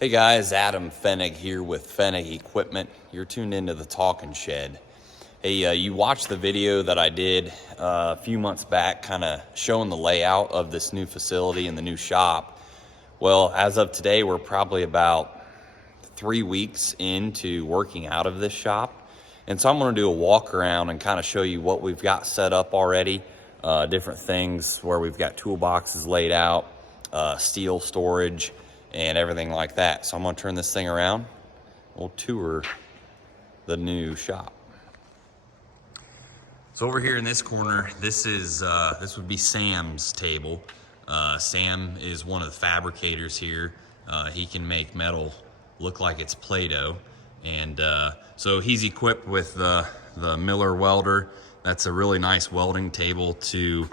Hey guys, Adam Fennig here with Fennig Equipment. You're tuned into the Talking Shed. Hey, you watched the video that I did a few months back, kind of showing the layout of this new facility and the new shop. Well, as of today, we're probably about 3 weeks into working out of this shop. And so I'm going to do a walk around and kind of show you what we've got set up already, different things where we've got toolboxes laid out, steel storage, and everything like that. So I'm gonna turn this thing around. We'll tour the new shop. So over here in this corner, this would be Sam's table. Sam is one of the fabricators here. He can make metal look like it's Play-Doh. And so he's equipped with the Miller welder. That's a really nice welding table to,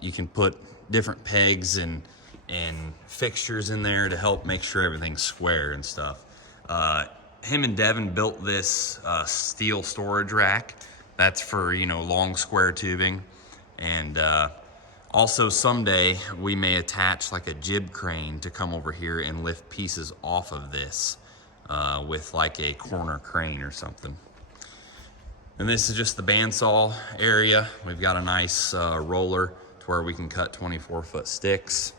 you can put different pegs and fixtures in there to help make sure everything's square and stuff. Him and Devin built this steel storage rack. That's for, long square tubing. And also someday we may attach like a jib crane to come over here and lift pieces off of this with like a corner crane or something. And this is just the bandsaw area. We've got a nice roller to where we can cut 24-foot sticks.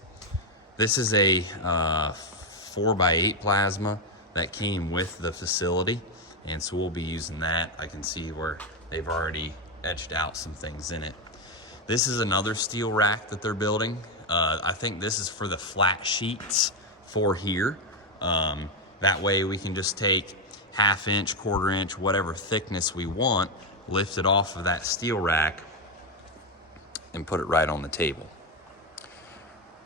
This is a 4x8 plasma that came with the facility, and so we'll be using that. I can see where they've already etched out some things in it. This is another steel rack that they're building. I think this is for the flat sheets for here. That way we can just take 1/2 inch, 1/4 inch, whatever thickness we want, lift it off of that steel rack and put it right on the table.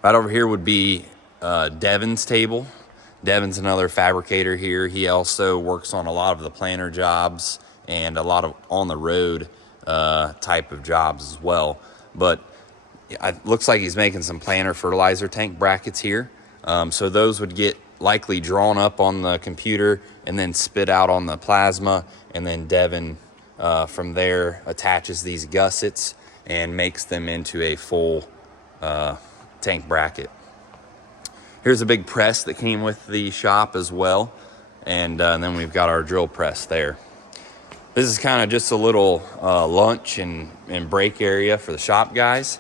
Right over here would be Devins Table. Devin's another fabricator here. He also works on a lot of the planter jobs and a lot of on-the-road type of jobs as well. But it looks like he's making some planter fertilizer tank brackets here. So those would get likely drawn up on the computer and then spit out on the plasma. And then Devin, from there, attaches these gussets and makes them into a full tank bracket. Here's a big press that came with the shop as well, and then we've got our drill press there. This is kind of just a little lunch and break area for the shop guys.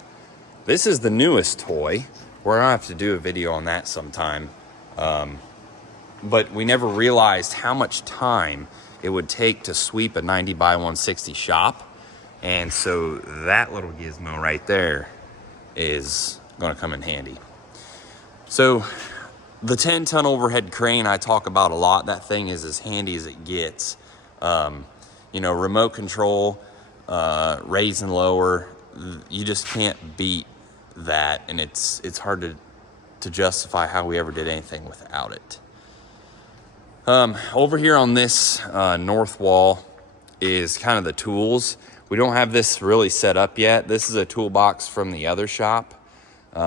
This is the newest toy. We're gonna have to do a video on that sometime, but we never realized how much time it would take to sweep a 90 by 160 shop, and so that little gizmo right there is going to come in handy. So the 10-ton overhead crane I talk about a lot. That thing is as handy as it gets. Remote control, raise and lower, you just can't beat that, and it's hard to justify how we ever did anything without it. Over here on this north wall is kind of the tools. We don't have this really set up yet. This is a toolbox from the other shop.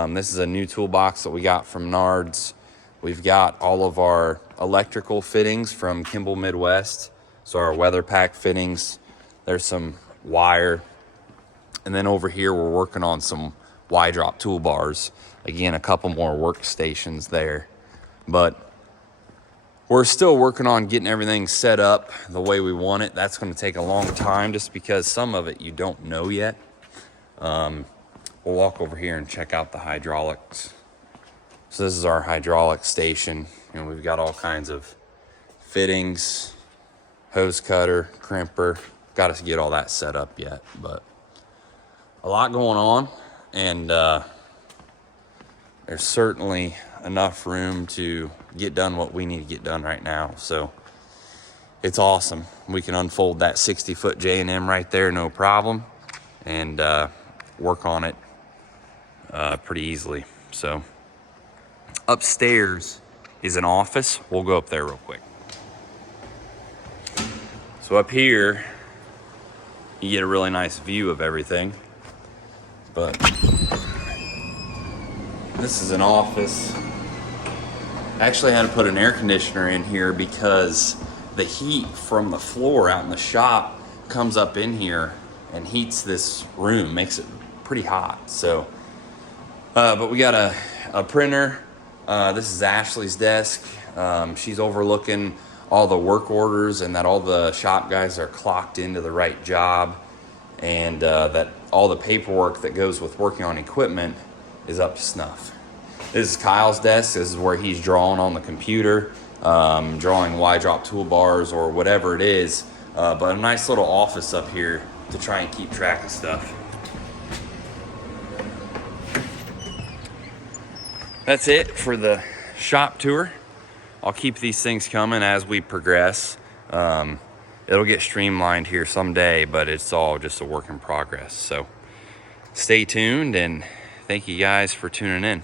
This is a new toolbox that we got from Nards. We've got all of our electrical fittings from Kimball Midwest. So our weather pack fittings, there's some wire. And then over here, we're working on some Y-drop toolbars. Again, a couple more workstations there. But we're still working on getting everything set up the way we want it. That's going to take a long time just because some of it you don't know yet. We'll walk over here and check out the hydraulics. So this is our hydraulic station, and we've got all kinds of fittings, hose cutter, crimper. Got to get all that set up yet, but a lot going on, and there's certainly enough room to get done what we need to get done right now. So it's awesome. We can unfold that 60-foot J&M right there, no problem, and work on it pretty easily. So upstairs is an office. We'll go up there real quick. So up here, you get a really nice view of everything. But this is an office. Actually, I had to put an air conditioner in here because the heat from the floor out in the shop comes up in here and heats this room, makes it pretty hot. So, but we got a printer, This is Ashley's desk. She's overlooking all the work orders and that all the shop guys are clocked into the right job, and that all the paperwork that goes with working on equipment is up to snuff. This is Kyle's desk. This is where he's drawing on the computer, drawing Y-drop toolbars or whatever it is, but a nice little office up here to try and keep track of stuff. That's it for the shop tour. I'll keep these things coming as we progress. It'll get streamlined here someday, but it's all just a work in progress. So stay tuned, and thank you guys for tuning in.